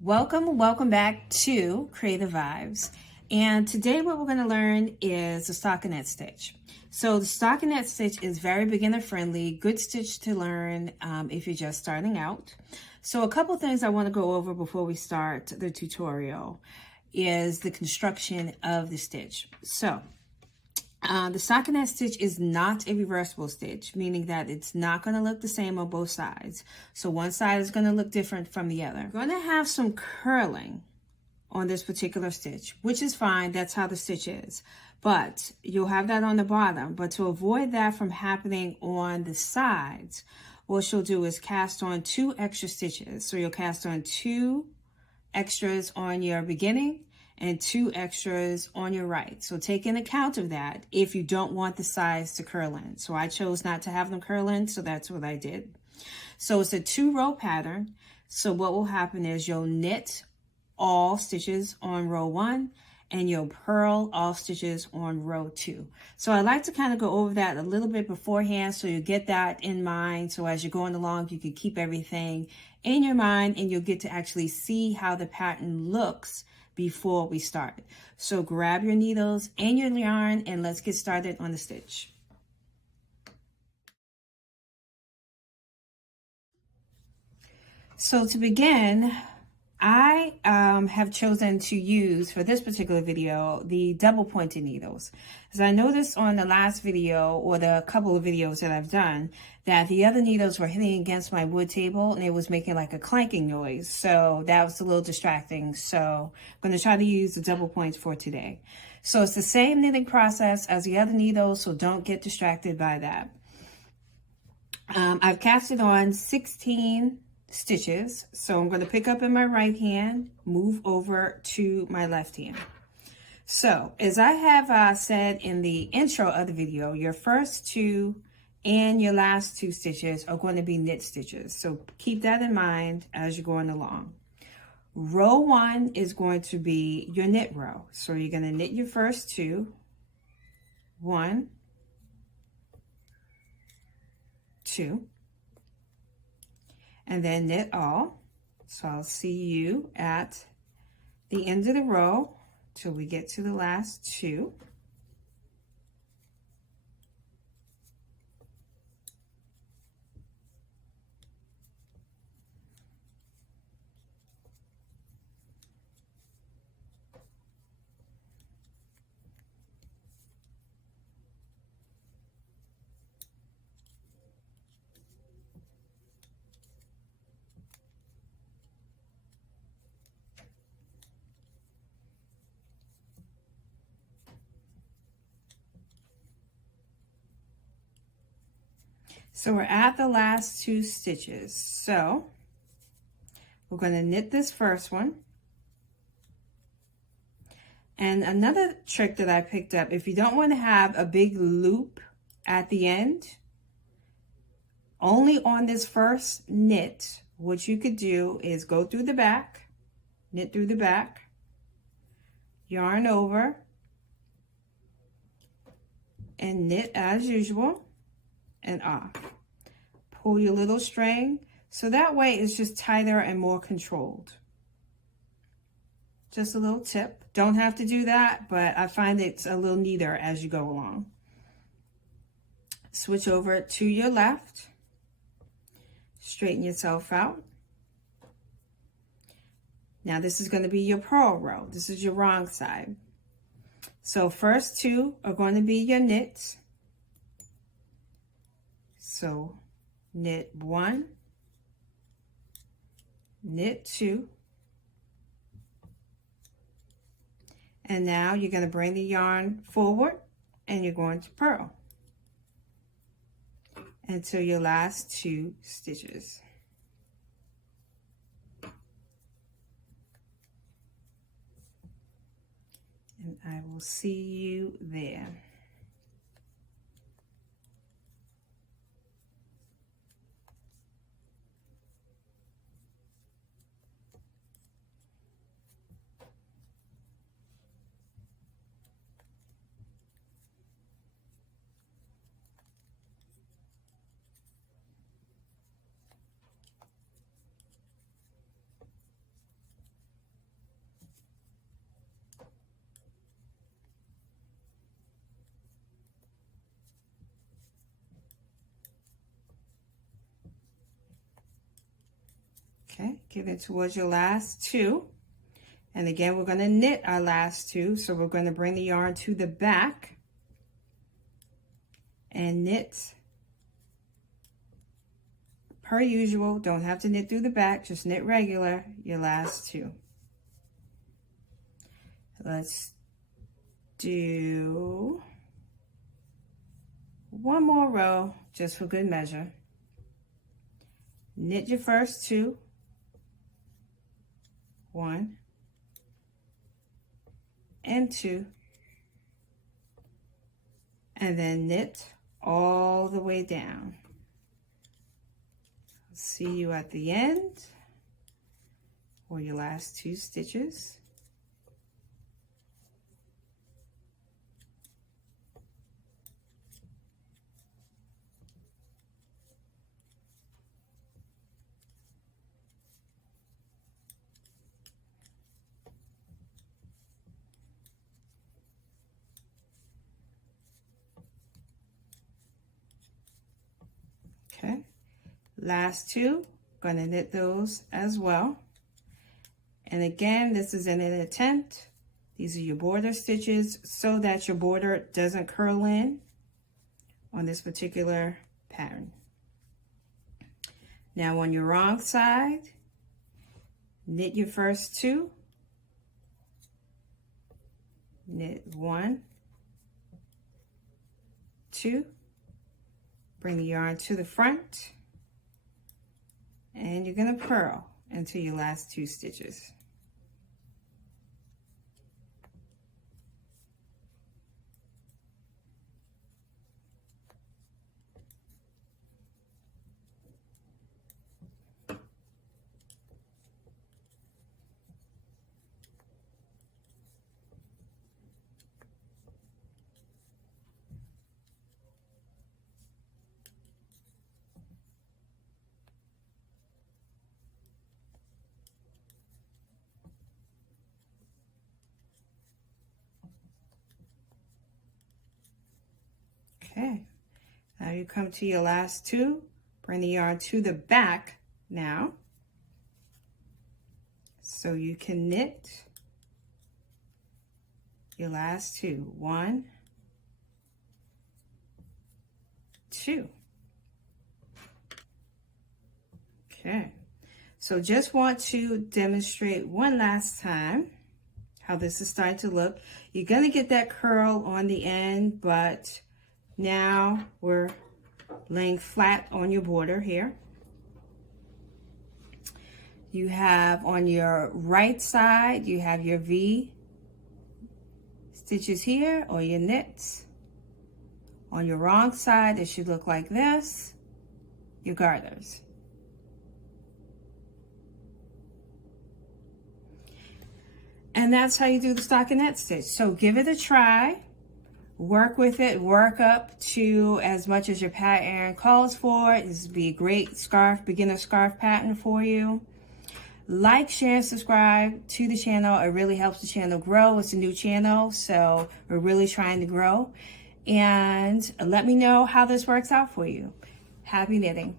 Welcome back to Creative Vibes. And today what we're going to learn is the stockinette stitch. So the stockinette stitch is very beginner friendly, good stitch to learn if you're just starting out. So a couple things I want to go over before we start the tutorial is the construction of the stitch. So the stockinette stitch is not a reversible stitch, meaning that it's not going to look the same on both sides. So one side is going to look different from the other. You're going to have some curling on this particular stitch, which is fine. That's how the stitch is. But you'll have that on the bottom. But to avoid that from happening on the sides, what you'll do is cast on 2 extra stitches. So you'll cast on 2 extras on your beginning and 2 extras on your right. So take in account of that if you don't want the sides to curl in. So I chose not to have them curl in, so that's what I did. So it's a 2-row pattern. So what will happen is you'll knit all stitches on row 1 and you'll purl all stitches on row 2. So I like to kind of go over that a little bit beforehand so you get that in mind. So as you're going along, you can keep everything in your mind and you'll get to actually see how the pattern looks before we start. So grab your needles and your yarn and let's get started on the stitch. So to begin, I have chosen to use for this particular video the double pointed needles. As I noticed on the last video or the couple of videos that I've done that the other needles were hitting against my wood table and it was making like a clanking noise. So that was a little distracting. So I'm going to try to use the double points for today. So it's the same knitting process as the other needles, so don't get distracted by that. I've casted on 16 stitches. So I'm going to pick up in my right hand, move over to my left hand. So as I have said in the intro of the video, your first 2 and your last 2 stitches are going to be knit stitches. So keep that in mind as you're going along. Row 1 is going to be your knit row. So you're going to knit your first 2, 1, 2, and then knit all. So I'll see you at the end of the row till we get to the last 2. So we're at the last 2 stitches. So we're going to knit this first one. And another trick that I picked up, if you don't want to have a big loop at the end, only on this first knit, what you could do is go through the back, knit through the back, yarn over, and knit as usual. And off. Pull your little string so that way it's just tighter and more controlled. Just a little tip. Don't have to do that, but I find it's a little neater as you go along. Switch over to your left. Straighten yourself out. Now this is going to be your purl row. This is your wrong side. So first 2 are going to be your knits. So knit 1, knit 2, and now you're going to bring the yarn forward and you're going to purl until your last 2 stitches. And I will see you there. Okay, get it towards your last two. And again, we're going to knit our last two. So we're going to bring the yarn to the back and knit per usual. Don't have to knit through the back, just knit regular, your last two. Let's do one more row just for good measure. Knit your first two. 1 and 2, and then knit all the way down. See you at the end for your last 2 stitches. Okay, last 2, going to knit those as well. And again, this is in an attempt. These are your border stitches so that your border doesn't curl in on this particular pattern. Now on your wrong side, knit your first 2. Knit 1, 2. Bring the yarn to the front, and you're going to purl into your last 2 stitches. Okay, now you come to your last 2, bring the yarn to the back now, so you can knit your last 2, 1, 2. Okay, so just want to demonstrate one last time how this is starting to look. You're going to get that curl on the end, but now we're laying flat on your border here. You have on your right side, you have your V stitches here, or your knits. On your wrong side, it should look like this, your garters. And that's how you do the stockinette stitch. So give it a try. Work with it, work up to as much as your pattern calls for. This would be a great scarf, beginner scarf pattern for you. Like, share, and subscribe to the channel. It really helps the channel grow. It's a new channel, so we're really trying to grow. And let me know how this works out for you. Happy knitting.